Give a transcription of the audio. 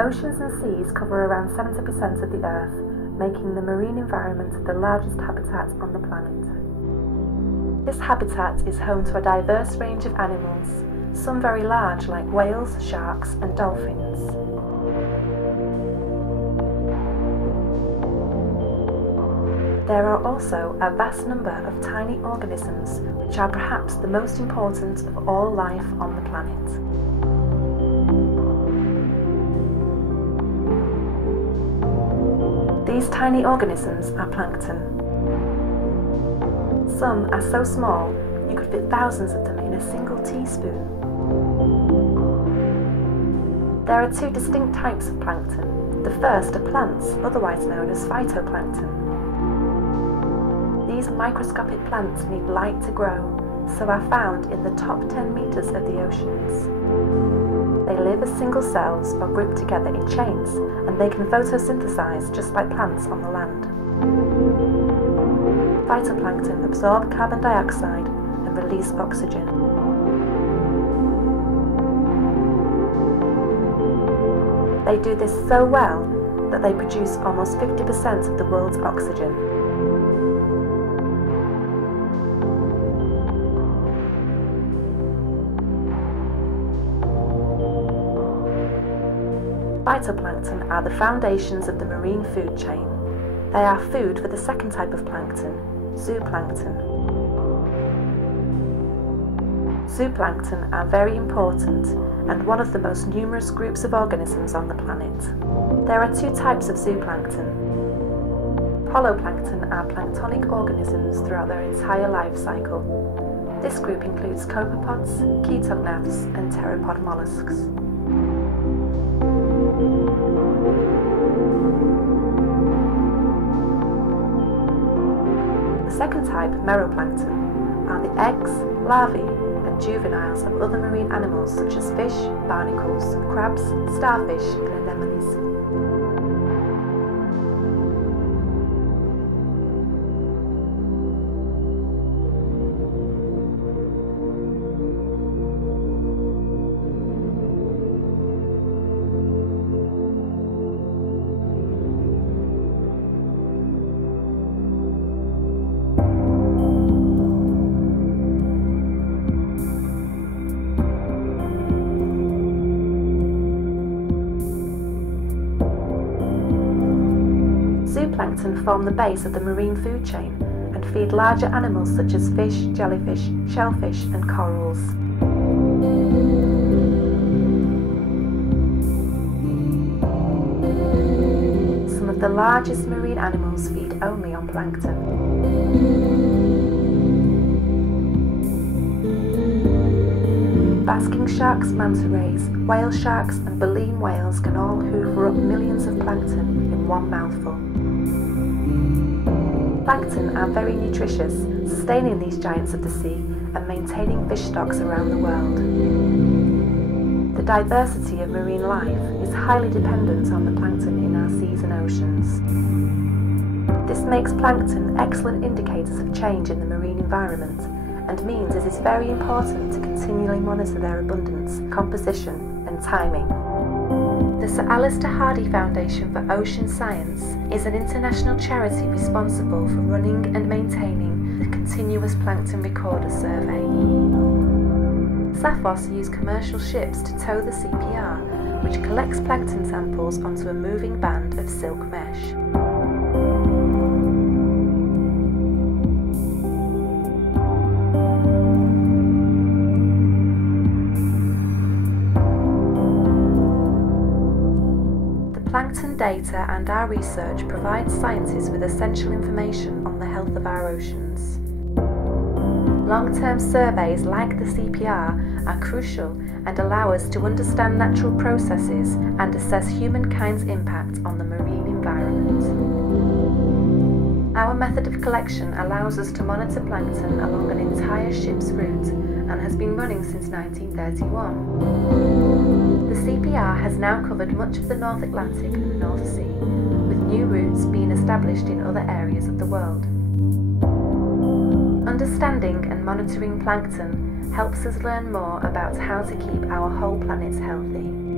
Oceans and seas cover around 70% of the Earth, making the marine environment the largest habitat on the planet. This habitat is home to a diverse range of animals, some very large like whales, sharks and dolphins. There are also a vast number of tiny organisms which are perhaps the most important of all life on the planet. These tiny organisms are plankton. Some are so small you could fit thousands of them in a single teaspoon. There are two distinct types of plankton. The first are plants, otherwise known as phytoplankton. These microscopic plants need light to grow, so are found in the top 10 meters of the oceans. They live as single cells or grouped together in chains, and they can photosynthesize just like plants on the land. Phytoplankton absorb carbon dioxide and release oxygen. They do this so well that they produce almost 50% of the world's oxygen. Phytoplankton are the foundations of the marine food chain. They are food for the second type of plankton, zooplankton. Zooplankton are very important and one of the most numerous groups of organisms on the planet. There are two types of zooplankton. Holoplankton are planktonic organisms throughout their entire life cycle. This group includes copepods, ketognaths and pteropod mollusks. The second type, meroplankton, are the eggs, larvae and juveniles of other marine animals such as fish, barnacles, crabs, starfish and anemones. Zooplankton form the base of the marine food chain and feed larger animals such as fish, jellyfish, shellfish and corals. Some of the largest marine animals feed only on plankton. Basking sharks, manta rays, whale sharks and baleen whales can all hoover up millions of plankton in one mouthful. Plankton are very nutritious, sustaining these giants of the sea and maintaining fish stocks around the world. The diversity of marine life is highly dependent on the plankton in our seas and oceans. This makes plankton excellent indicators of change in the marine environment and means it is very important to continually monitor their abundance, composition and timing. The Sir Alister Hardy Foundation for Ocean Science is an international charity responsible for running and maintaining the Continuous Plankton Recorder Survey. SAFOS use commercial ships to tow the CPR, which collects plankton samples onto a moving band of silk mesh. Plankton data and our research provides scientists with essential information on the health of our oceans. Long-term surveys like the CPR are crucial and allow us to understand natural processes and assess humankind's impact on the marine environment. Our method of collection allows us to monitor plankton along an entire ship's route and has been running since 1931. The CPR has now covered much of the North Atlantic and North Sea, with new routes being established in other areas of the world. Understanding and monitoring plankton helps us learn more about how to keep our whole planet healthy.